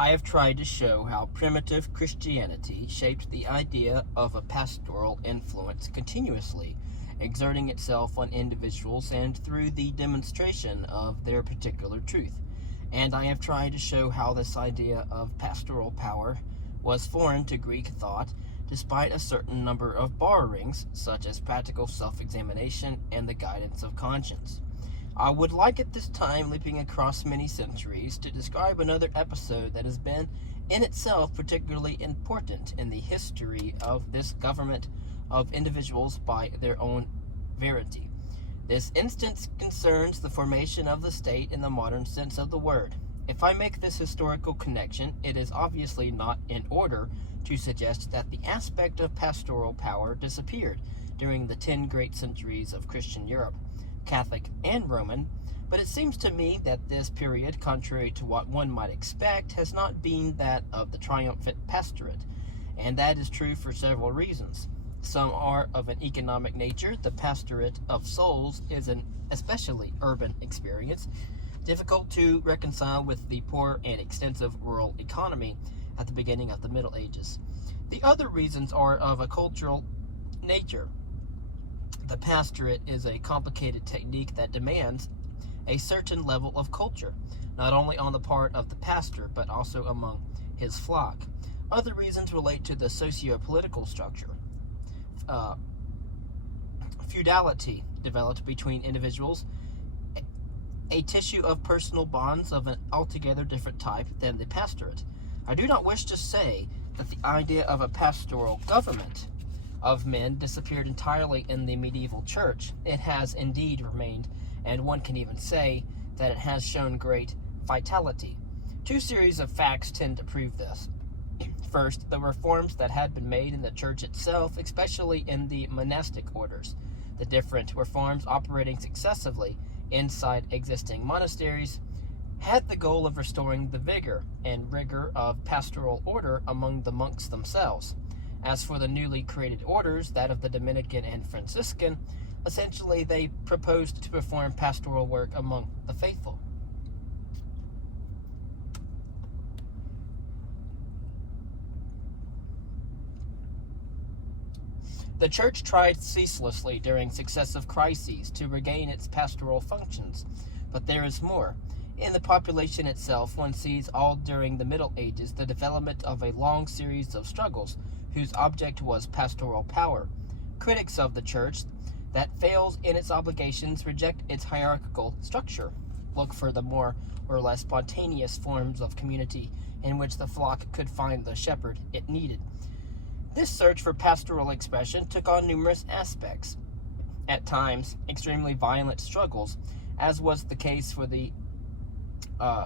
I have tried to show how primitive Christianity shaped the idea of a pastoral influence continuously, exerting itself on individuals and through the demonstration of their particular truth. And I have tried to show how this idea of pastoral power was foreign to Greek thought, despite a certain number of borrowings, such as practical self-examination and the guidance of conscience. I would like at this time, leaping across many centuries, to describe another episode that has been in itself particularly important in the history of this government of individuals by their own verity. This instance concerns the formation of the state in the modern sense of the word. If I make this historical connection, it is obviously not in order to suggest that the aspect of pastoral power disappeared during the 10 great centuries of Christian Europe, Catholic and Roman, but it seems to me that this period, contrary to what one might expect, has not been that of the triumphant pastorate, and that is true for several reasons. Some are of an economic nature. The pastorate of souls is an especially urban experience, difficult to reconcile with the poor and extensive rural economy at the beginning of the Middle Ages. The other reasons are of a cultural nature. The pastorate is a complicated technique that demands a certain level of culture, not only on the part of the pastor, but also among his flock. Other reasons relate to the socio-political structure. Feudality developed between individuals, a tissue of personal bonds of an altogether different type than the pastorate. I do not wish to say that the idea of a pastoral government of men disappeared entirely in the medieval church. It has indeed remained, and one can even say that it has shown great vitality. Two series of facts tend to prove this. First, the reforms that had been made in the church itself, especially in the monastic orders. The different reforms operating successively inside existing monasteries had the goal of restoring the vigor and rigor of pastoral order among the monks themselves. As for the newly created orders, that of the Dominican and Franciscan, essentially they proposed to perform pastoral work among the faithful. The church tried ceaselessly during successive crises to regain its pastoral functions, but there is more. In the population itself, one sees all during the Middle Ages the development of a long series of struggles whose object was pastoral power. Critics of the church that fails in its obligations reject its hierarchical structure, look for the more or less spontaneous forms of community in which the flock could find the shepherd it needed. This search for pastoral expression took on numerous aspects. At times, extremely violent struggles, as was the case for the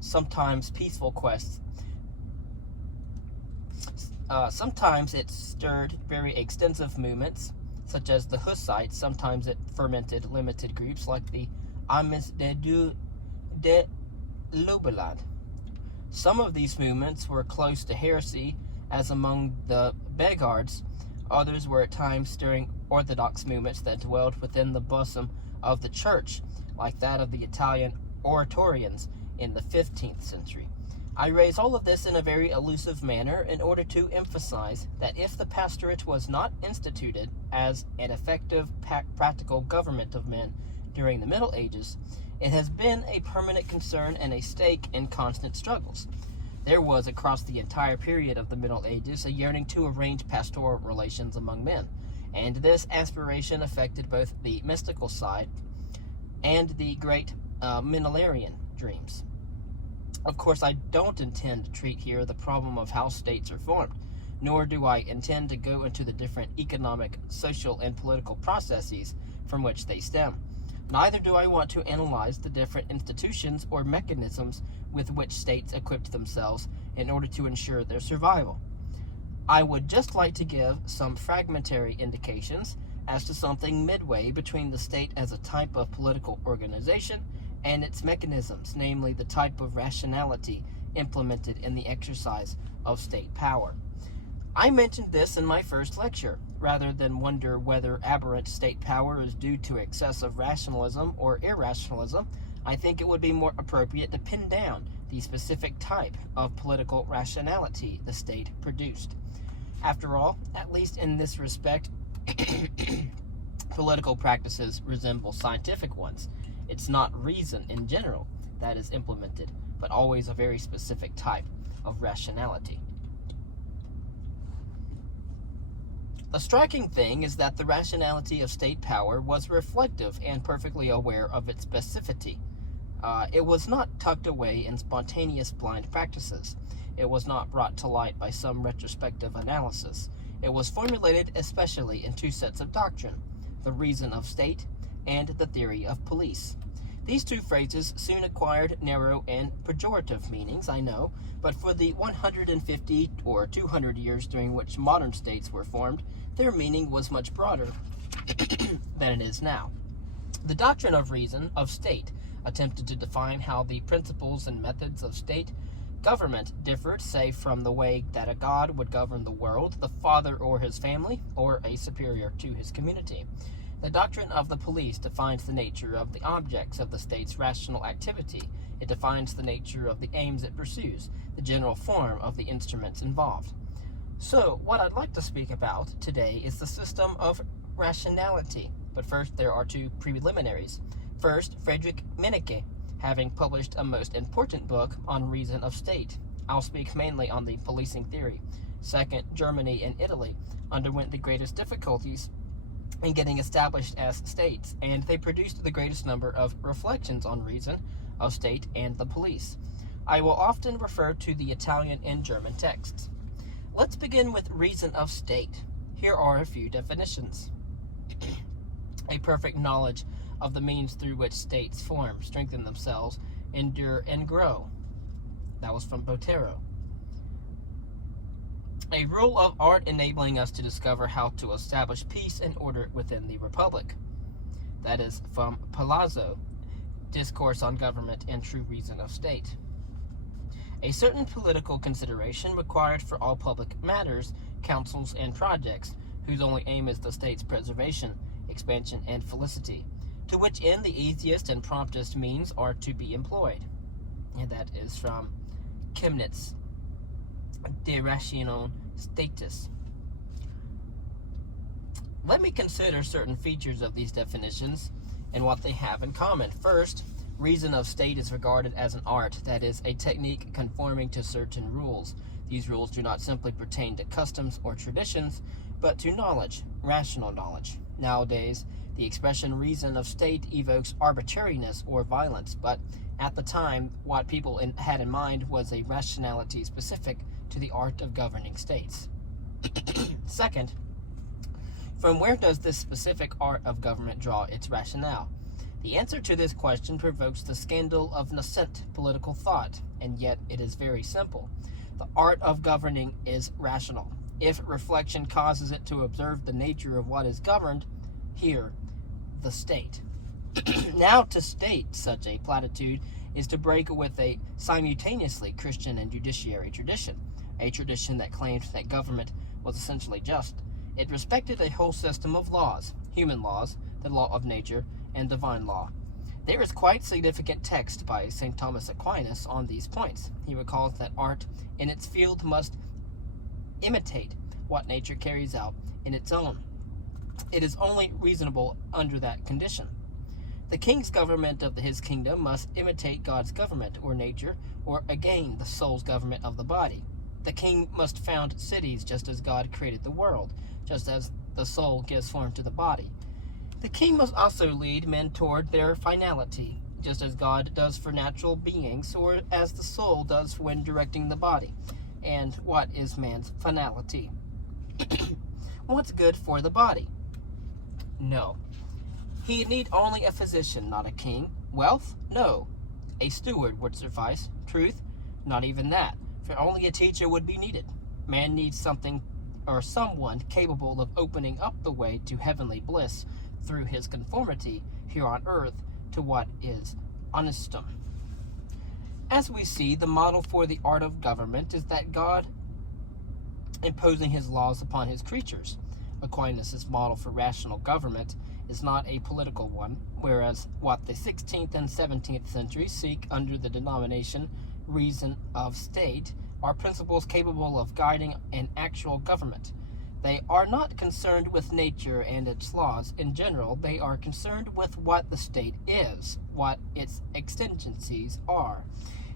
sometimes peaceful quests. Sometimes it stirred very extensive movements, such as the Hussites. Sometimes it fermented limited groups like the Amis de Lubeland. Some of these movements were close to heresy, as among the Begards. Others were at times stirring orthodox movements that dwelled within the bosom of the church, like that of the Italian Oratorians in the 15th century. I raise all of this in a very elusive manner in order to emphasize that if the pastorate was not instituted as an effective practical government of men during the Middle Ages, it has been a permanent concern and a stake in constant struggles. There was, across the entire period of the Middle Ages, a yearning to arrange pastoral relations among men, and this aspiration affected both the mystical side and the great Menelarean dreams. Of course, I don't intend to treat here the problem of how states are formed, nor do I intend to go into the different economic, social, and political processes from which they stem. Neither do I want to analyze the different institutions or mechanisms with which states equipped themselves in order to ensure their survival. I would just like to give some fragmentary indications as to something midway between the state as a type of political organization and its mechanisms, namely the type of rationality implemented in the exercise of state power. I mentioned this in my first lecture. Rather than wonder whether aberrant state power is due to excessive rationalism or irrationalism, I think it would be more appropriate to pin down the specific type of political rationality the state produced. After all, at least in this respect, political practices resemble scientific ones. It's not reason in general that is implemented, but always a very specific type of rationality. The striking thing is that the rationality of state power was reflective and perfectly aware of its specificity. It was not tucked away in spontaneous blind practices. It was not brought to light by some retrospective analysis. It was formulated especially in two sets of doctrine, the reason of state and the theory of police. These two phrases soon acquired narrow and pejorative meanings, I know, but for the 150 or 200 years during which modern states were formed, their meaning was much broader than it is now. The doctrine of reason of state attempted to define how the principles and methods of state government differed, say, from the way that a god would govern the world, the father or his family, or a superior to his community. The doctrine of the police defines the nature of the objects of the state's rational activity. It defines the nature of the aims it pursues, the general form of the instruments involved. So, what I'd like to speak about today is the system of rationality. But first, there are two preliminaries. First, Friedrich Minneke, having published a most important book on reason of state. I'll speak mainly on the policing theory. Second, Germany and Italy underwent the greatest difficulties in getting established as states, and they produced the greatest number of reflections on reason of state and the police. I will often refer to the Italian and German texts. Let's begin with reason of state. Here are a few definitions. A perfect knowledge of the means through which states form, strengthen themselves, endure, and grow. That was from Botero. A rule of art enabling us to discover how to establish peace and order within the Republic. That is from Palazzo, Discourse on Government and True Reason of State. A certain political consideration required for all public matters, councils, and projects, whose only aim is the state's preservation, expansion, and felicity, to which end the easiest and promptest means are to be employed. And that is from Chemnitz, De Ratione Statis. Let me consider certain features of these definitions and what they have in common. First, reason of state is regarded as an art, that is, a technique conforming to certain rules. These rules do not simply pertain to customs or traditions, but to knowledge, rational knowledge. Nowadays, the expression reason of state evokes arbitrariness or violence, but at the time, what people had in mind was a rationality specific to the art of governing states. Second, from where does this specific art of government draw its rationale? The answer to this question provokes the scandal of nascent political thought, and yet it is very simple. The art of governing is rational. If reflection causes it to observe the nature of what is governed, here, the state. Now, to state such a platitude is to break with a simultaneously Christian and judiciary tradition, a tradition that claimed that government was essentially just. It respected a whole system of laws, human laws, the law of nature, and divine law. There is quite significant text by St. Thomas Aquinas on these points. He recalls that art in its field must imitate what nature carries out in its own. It is only reasonable under that condition. The king's government of his kingdom must imitate God's government, or nature, or again the soul's government of the body. The king must found cities just as God created the world, just as the soul gives form to the body. The king must also lead men toward their finality, just as God does for natural beings, or as the soul does when directing the body. And what is man's finality? What's good for the body? No. He need only a physician, not a king. Wealth? No. A steward would suffice. Truth? Not even that, for only a teacher would be needed. Man needs something or someone capable of opening up the way to heavenly bliss through his conformity here on earth to what is honestum. As we see, the model for the art of government is that God imposing his laws upon his creatures. Aquinas' model for rational government is not a political one, whereas what the 16th and 17th centuries seek under the denomination reason of state are principles capable of guiding an actual government. They are not concerned with nature and its laws in general. They are concerned with what the state is, what its exigencies are.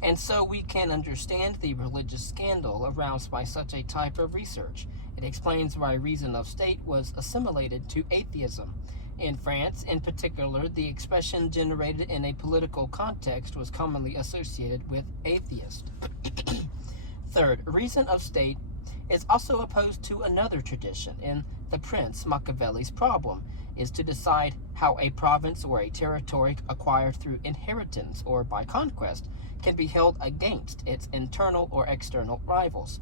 And so we can understand the religious scandal aroused by such a type of research. It explains why reason of state was assimilated to atheism. In France, in particular, the expression generated in a political context was commonly associated with atheist. Third, reason of state is also opposed to another tradition. In The Prince, Machiavelli's problem is to decide how a province or a territory acquired through inheritance or by conquest can be held against its internal or external rivals.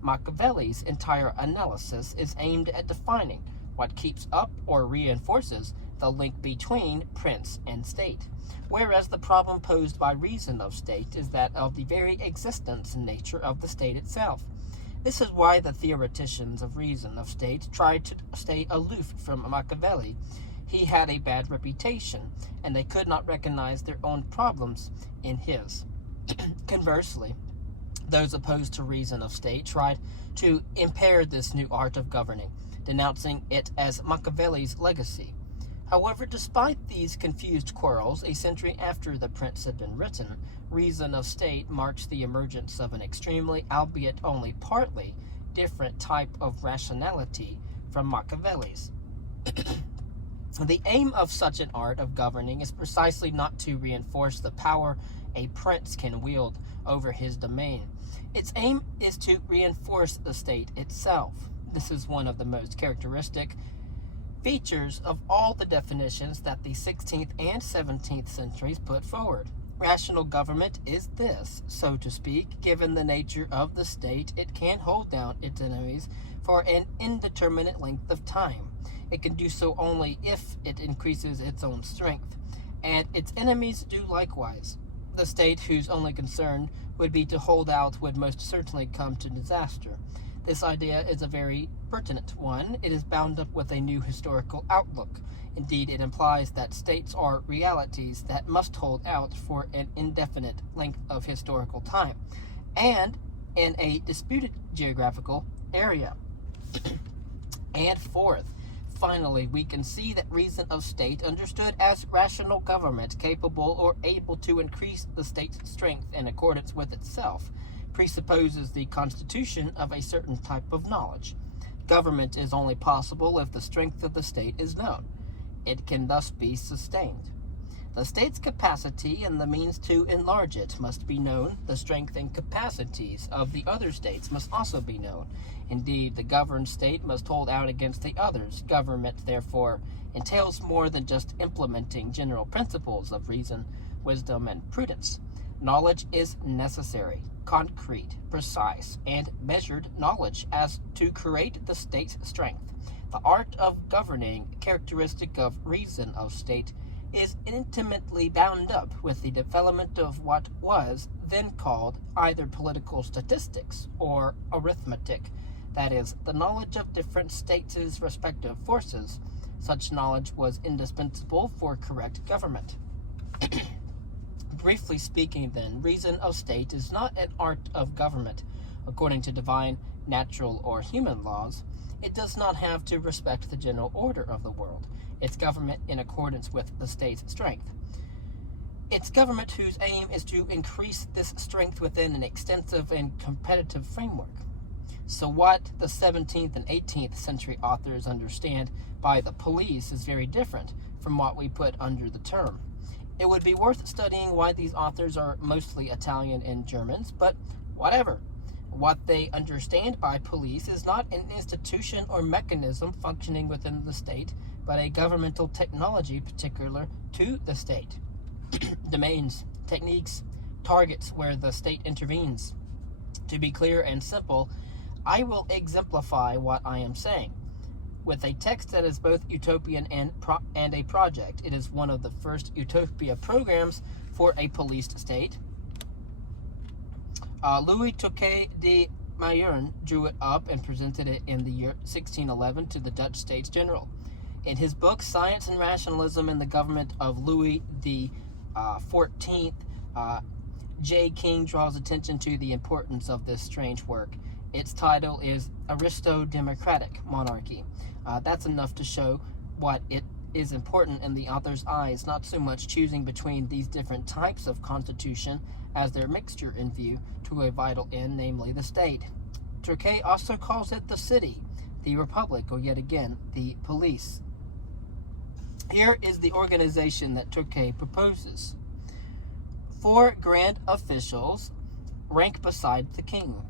Machiavelli's entire analysis is aimed at defining what keeps up or reinforces the link between prince and state, whereas the problem posed by reason of state is that of the very existence and nature of the state itself. This is why the theoreticians of reason of state tried to stay aloof from Machiavelli. He had a bad reputation, and they could not recognize their own problems in his. Conversely, those opposed to reason of state tried to impair this new art of governing, denouncing it as Machiavelli's legacy. However, despite these confused quarrels, a century after The Prince had been written, Reason of State marks the emergence of an extremely, albeit only partly, different type of rationality from Machiavelli's. The aim of such an art of governing is precisely not to reinforce the power a prince can wield over his domain. Its aim is to reinforce the state itself. This is one of the most characteristic features of all the definitions that the 16th and 17th centuries put forward. Rational government is this, so to speak, given the nature of the state, it can hold down its enemies for an indeterminate length of time. It can do so only if it increases its own strength, and its enemies do likewise. The state whose only concern would be to hold out would most certainly come to disaster. This idea is a very pertinent one. It is bound up with a new historical outlook. Indeed, it implies that states are realities that must hold out for an indefinite length of historical time, and in a disputed geographical area. And fourth, finally, we can see that reason of state, understood as rational government capable or able to increase the state's strength in accordance with itself, presupposes the constitution of a certain type of knowledge. Government is only possible if the strength of the state is known. It can thus be sustained. The state's capacity and the means to enlarge it must be known. The strength and capacities of the other states must also be known. Indeed, the governed state must hold out against the others. Government, therefore, entails more than just implementing general principles of reason, wisdom, and prudence. Knowledge is necessary, concrete, precise, and measured knowledge as to create the state's strength. The art of governing, characteristic of reason of state, is intimately bound up with the development of what was then called either political statistics or arithmetic, that is, the knowledge of different states' respective forces. Such knowledge was indispensable for correct government. Briefly speaking, then, reason of state is not an art of government according to divine, natural, or human laws. It does not have to respect the general order of the world. Its government in accordance with the state's strength. Its government whose aim is to increase this strength within an extensive and competitive framework. So what the 17th and 18th century authors understand by the police is very different from what we put under the term. It would be worth studying why these authors are mostly Italian and Germans, but whatever. What they understand by police is not an institution or mechanism functioning within the state, but a governmental technology particular to the state. Domains, techniques, targets where the state intervenes. To be clear and simple, I will exemplify what I am saying with a text that is both utopian and a project. It is one of the first utopia programs for a policed state. Louis Tocqué de Mayerne drew it up and presented it in the year 1611 to the Dutch States General. In his book, Science and Rationalism in the Government of Louis the XIV, J. King draws attention to the importance of this strange work. Its title is Aristodemocratic Monarchy. That's enough to show what it is important in the author's eyes, not so much choosing between these different types of constitution as their mixture in view to a vital end, namely the state. Turkey also calls it the city, the republic, or yet again, the police. Here is the organization that Turkey proposes. 4 grand officials rank beside the king.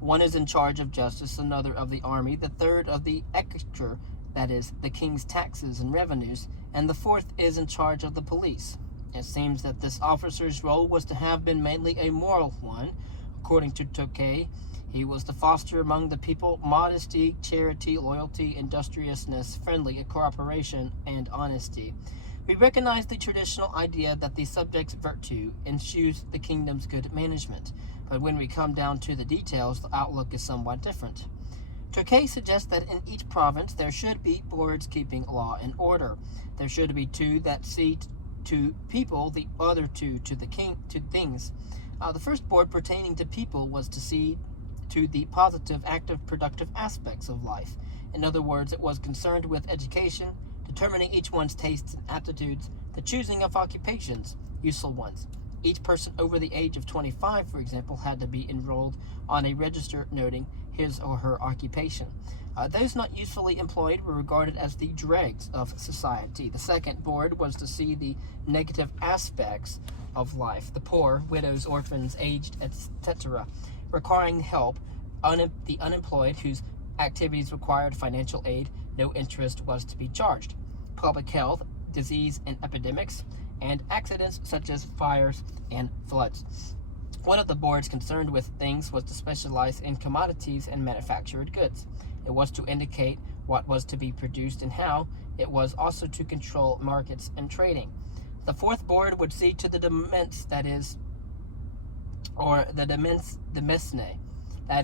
One is in charge of justice, another of the army, the third of the exchequer, that is, the king's taxes and revenues, and the fourth is in charge of the police. It seems that this officer's role was to have been mainly a moral one. According to Turkey, he was to foster among the people modesty, charity, loyalty, industriousness, friendly cooperation, and honesty. We recognize the traditional idea that the subject's virtue ensures the kingdom's good management, but when we come down to the details, the outlook is somewhat different. Turkey suggests that in each province there should be boards keeping law and order. There should be 2 that see to people, the other 2 to the king, to things. The first board pertaining to people was to see to the positive, active, productive aspects of life. In other words, it was concerned with education, determining each one's tastes and aptitudes, the choosing of occupations, useful ones. Each person over the age of 25, for example, had to be enrolled on a register noting his or her occupation. Those not usefully employed were regarded as the dregs of society. The second board was to see the negative aspects of life, the poor, widows, orphans, aged, etc., requiring help, the unemployed whose activities required financial aid, no interest was to be charged, public health, disease and epidemics, and accidents such as fires and floods. One of the boards concerned with things was to specialize in commodities and manufactured goods. It was to indicate what was to be produced and how. It was also to control markets and trading. The fourth board would see to the demesne, that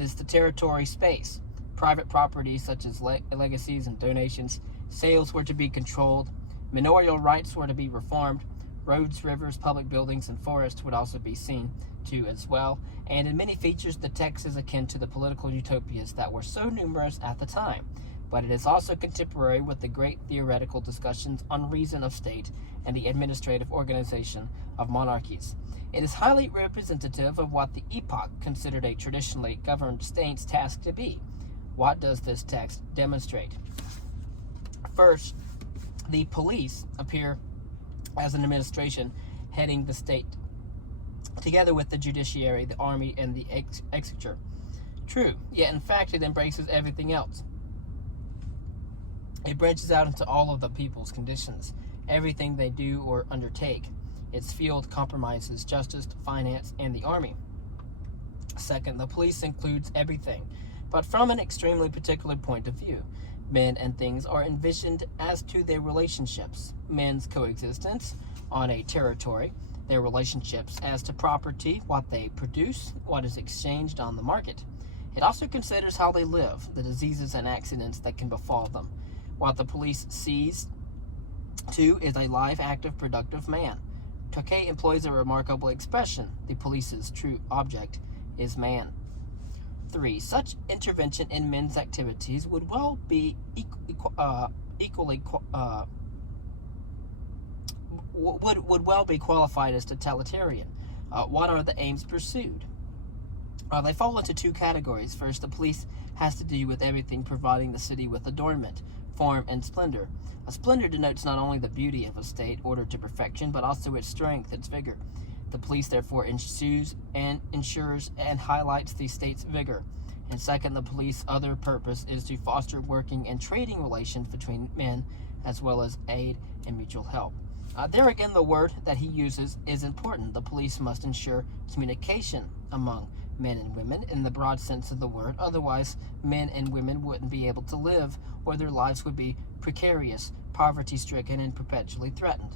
is the territory space. Private property such as legacies and donations, sales were to be controlled, manorial rights were to be reformed, roads, rivers, public buildings, and forests would also be seen to as well, and in many features the text is akin to the political utopias that were so numerous at the time, but it is also contemporary with the great theoretical discussions on reason of state and the administrative organization of monarchies. It is highly representative of what the epoch considered a traditionally governed state's task to be. What does this text demonstrate? First, the police appear as an administration heading the state, together with the judiciary, the army, and the exchequer. True, yet in fact it embraces everything else. It branches out into all of the people's conditions, everything they do or undertake. Its field compromises justice, finance, and the army. Second, the police includes everything, but from an extremely particular point of view. Men and things are envisioned as to their relationships, men's coexistence on a territory, their relationships as to property, what they produce, what is exchanged on the market. It also considers how they live, the diseases and accidents that can befall them. What the police sees to is a live, active, productive man. Turkey employs a remarkable expression. The police's true object is man. 3. Such intervention in men's activities would well be would well be qualified as totalitarian. What are the aims pursued? They fall into 2 categories. First, the police has to do with everything providing the city with adornment, form, and splendor. A splendor denotes not only the beauty of a state ordered to perfection, but also its strength, its vigor. The police therefore ensures and highlights the state's vigor. And second, the police other purpose is to foster working and trading relations between men, as well as aid and mutual help. There again, the word that he uses is important. The police must ensure communication among men and women in the broad sense of the word. Otherwise, men and women wouldn't be able to live, or their lives would be precarious, poverty-stricken, and perpetually threatened.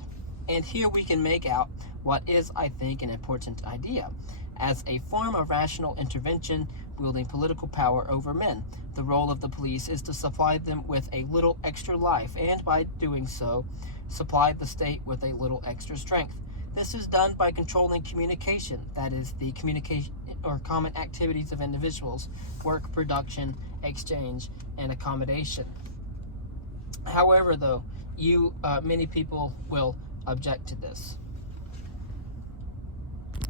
And here we can make out what is, I think, an important idea. As a form of rational intervention, wielding political power over men, the role of the police is to supply them with a little extra life, and by doing so, supply the state with a little extra strength. This is done by controlling communication, that is, the communication or common activities of individuals, work, production, exchange, and accommodation. However, though, many people will object to this.